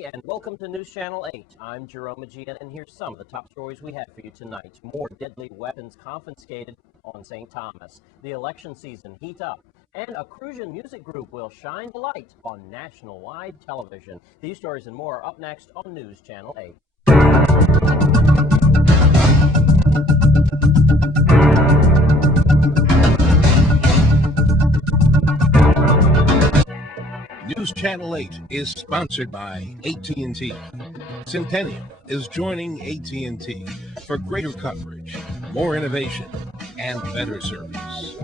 And welcome to News Channel 8. I'm Jerome Aegean, and here's some of the top stories we have for you tonight. More deadly weapons confiscated on St. Thomas. The election season heat up, and a Crucian music group will shine the light on national-wide television. These stories and more are up next on News Channel 8. News Channel 8 is sponsored by AT&T. Centennial is joining AT&T for greater coverage, more innovation, and better service.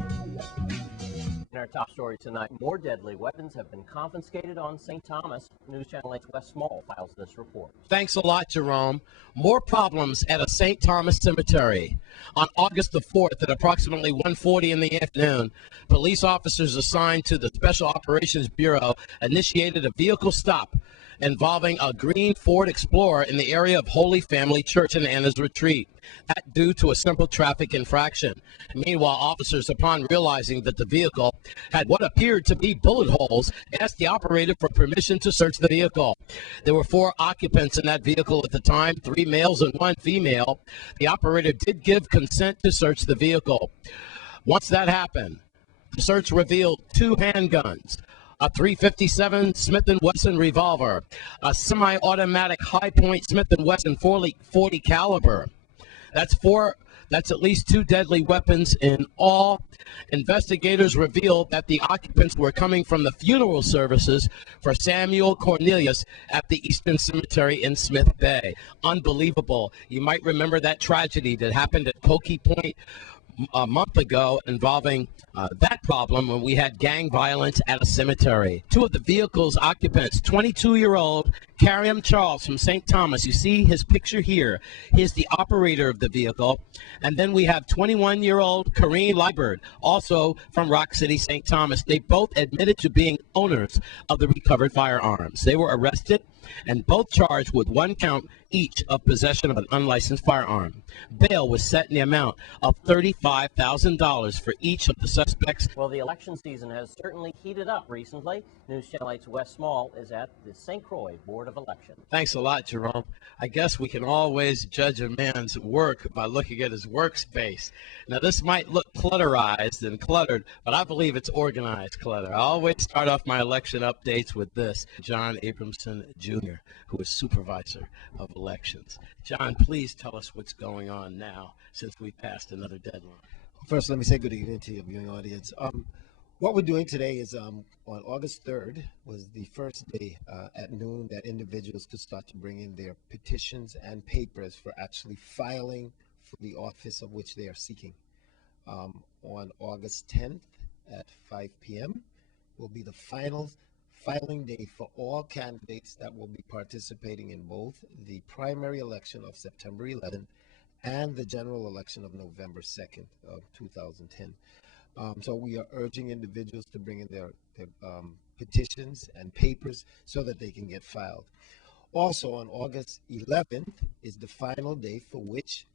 In our top story tonight, more deadly weapons have been confiscated on St. Thomas. News Channel 8's Wes Small files this report. Thanks a lot, Jerome. More problems at a St. Thomas cemetery. On August the 4th at approximately 1:40 in the afternoon, police officers assigned to the Special Operations Bureau initiated a vehicle stop involving a green Ford Explorer in the area of Holy Family Church in Anna's Retreat. That due to a simple traffic infraction. Meanwhile, officers, upon realizing that the vehicle had what appeared to be bullet holes, asked the operator for permission to search the vehicle. There were 4 occupants in that vehicle at the time, 3 males and 1 female. The operator did give consent to search the vehicle. Once that happened, the search revealed 2 handguns, a .357 Smith & Wesson revolver, a semi-automatic high-point Smith & Wesson 40 caliber. That's at least 2 deadly weapons in all. Investigators revealed that the occupants were coming from the funeral services for Samuel Cornelius at the Eastern Cemetery in Smith Bay. Unbelievable. You might remember that tragedy that happened at Pokey Point a month ago involving that problem when we had gang violence at a cemetery. 2 of the vehicle's occupants, 22-year-old Karim Charles from St. Thomas. You see his picture here. He's the operator of the vehicle. And then we have 21-year-old Kareem Liebert, also from Rock City, St. Thomas. They both admitted to being owners of the recovered firearms. They were arrested and both charged with 1 count each of possession of an unlicensed firearm. Bail was set in the amount of $35,000 for each of the suspects. Well, the election season has certainly heated up recently. News Channel 8's Wes Small is at the St. Croix Board of Elections. Thanks a lot, Jerome. I guess we can always judge a man's work by looking at his workspace. Now, this might look clutterized and cluttered, but I believe it's organized clutter. I always start off my election updates with this. John Abramson Jr., who is supervisor of elections. John, please tell us what's going on now since we passed another deadline. First, let me say good evening to your viewing audience. What we're doing today is on August 3rd was the first day at noon that individuals could start to bring in their petitions and papers for actually filing for the office of which they are seeking. On August 10th at 5 p.m. will be the final filing day for all candidates that will be participating in both the primary election of September 11th and the general election of November 2nd of 2010. So we are urging individuals to bring in their petitions and papers so that they can get filed. Also on August 11th is the final day for which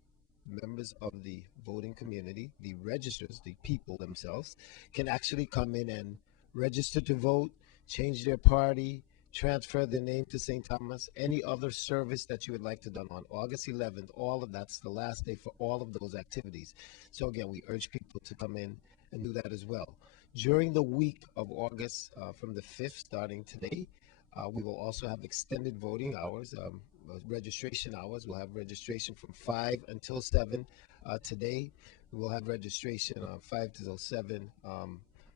members of the voting community, the registrars, the people themselves, can actually come in and register to vote, change their party, transfer their name to St. Thomas, any other service that you would like to done on August 11th. All of that's the last day for all of those activities. So again, we urge people to come in and do that as well. During the week of August, from the 5th, starting today, we will also have extended voting hours, registration hours. We'll have registration from 5 until 7 today. We will have registration 5 till 7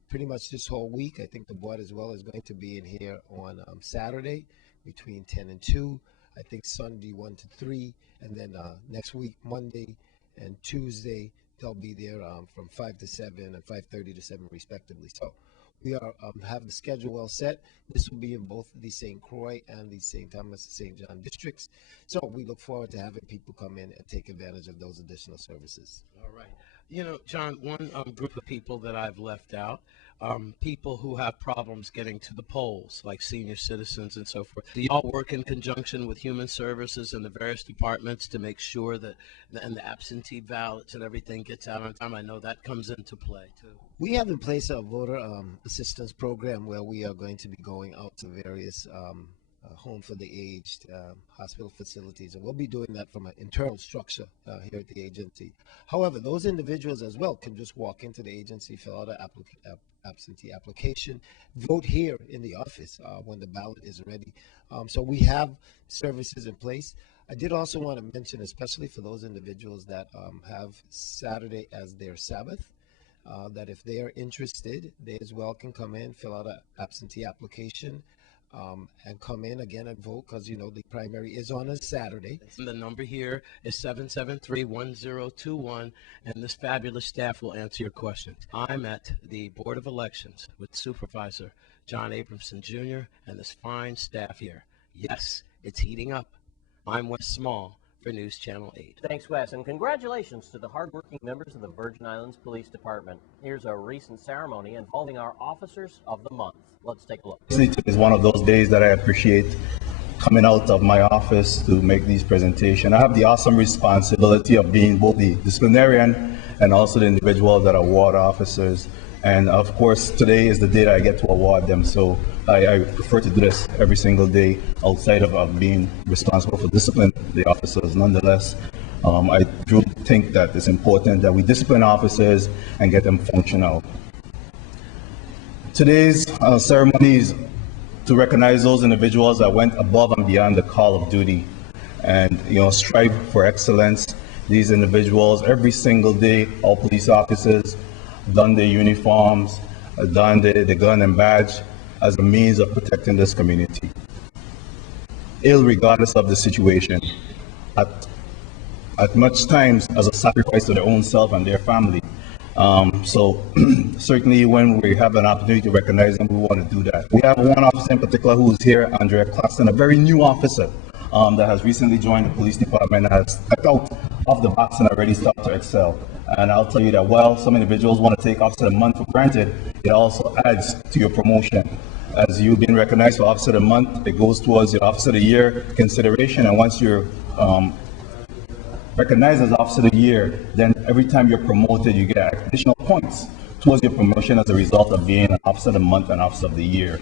pretty much this whole week. I think the board as well is going to be in here on Saturday between 10 and 2. I think Sunday 1 to 3, and then next week Monday and Tuesday they'll be there from 5 to 7 and 5:30 to 7 respectively. So we are have the schedule well set. This will be in both the St. Croix and the St. Thomas St. John districts. So we look forward to having people come in and take advantage of those additional services. All right. You know, John, one group of people that I've left out, people who have problems getting to the polls, like senior citizens and so forth. Do y'all work in conjunction with Human Services and the various departments to make sure that and the absentee ballots and everything gets out on time? I know that comes into play, too. We have in place a voter assistance program where we are going to be going out to various home for the aged, hospital facilities, and we'll be doing that from an internal structure here at the agency. However, those individuals as well can just walk into the agency, fill out an absentee application, vote here in the office when the ballot is ready. So we have services in place. I did also want to mention, especially for those individuals that have Saturday as their Sabbath, that if they are interested, they as well can come in, fill out an absentee application, and come in again and vote, because you know the primary is on a Saturday. And the number here is 773-1021, and this fabulous staff will answer your questions. I'm at the Board of Elections with Supervisor John Abramson Jr. and this fine staff here. Yes, it's heating up. I'm Wes Small for News Channel 8. Thanks, Wes, and congratulations to the hardworking members of the Virgin Islands Police Department. Here's a recent ceremony involving our Officers of the Month. Let's take a look. It's one of those days that I appreciate, coming out of my office to make these presentations. I have the awesome responsibility of being both the disciplinarian and also the individual that award officers. And of course, today is the day that I get to award them. So I prefer to do this every single day outside of being responsible for discipline the officers. Nonetheless, I do think that it's important that we discipline officers and get them functional. Today's ceremony is to recognize those individuals that went above and beyond the call of duty and strive for excellence. These individuals, every single day, all police officers don their uniforms, don the gun and badge as a means of protecting this community, regardless of the situation, at much times as a sacrifice to their own self and their family. So certainly when we have an opportunity to recognize them, we want to do that. We have one officer in particular who is here, Andrea Claxton, a very new officer that has recently joined the police department, has stepped out of the box and already started to excel. And I'll tell you that while some individuals want to take Officer of the Month for granted, it also adds to your promotion. As you've been recognized for Officer of the Month, it goes towards your Officer of the Year consideration. And once you're recognized as Officer of the Year, then every time you're promoted, you get additional points towards your promotion as a result of being an Officer of the Month and Officer of the Year.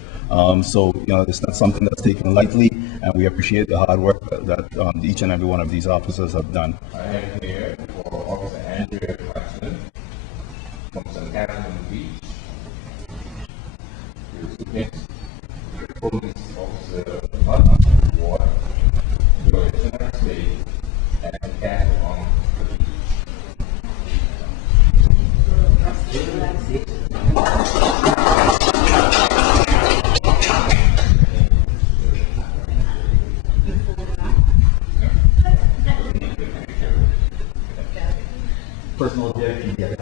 So it's not something that's taken lightly, and we appreciate the hard work that each and every one of these officers have done. I am here for Officer Andrea Claxton from St. Catherine Beach. Next, Police Officer Month Award, your United States, and Catherine on the beach. Personal objection, yeah.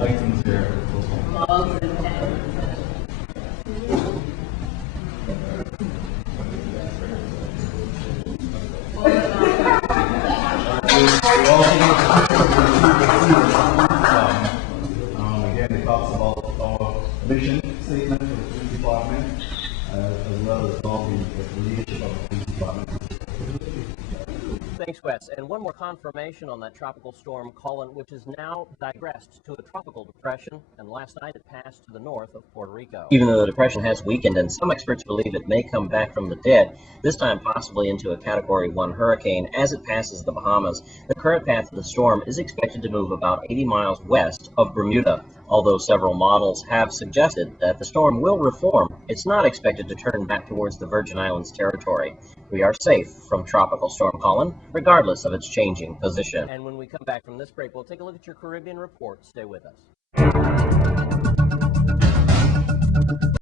Items here. Again, it talks about our mission statement for the police department, as well as all the leadership of the police department. Thanks, Wes. And one more confirmation on that tropical storm Colin, which is now digressed to a tropical depression, and last night it passed to the north of Puerto Rico. Even though the depression has weakened and some experts believe it may come back from the dead, this time possibly into a Category 1 hurricane as it passes the Bahamas, the current path of the storm is expected to move about 80 miles west of Bermuda. Although several models have suggested that the storm will reform, it's not expected to turn back towards the Virgin Islands territory. We are safe from Tropical Storm Colin, regardless of its changing position. And when we come back from this break, we'll take a look at your Caribbean report. Stay with us.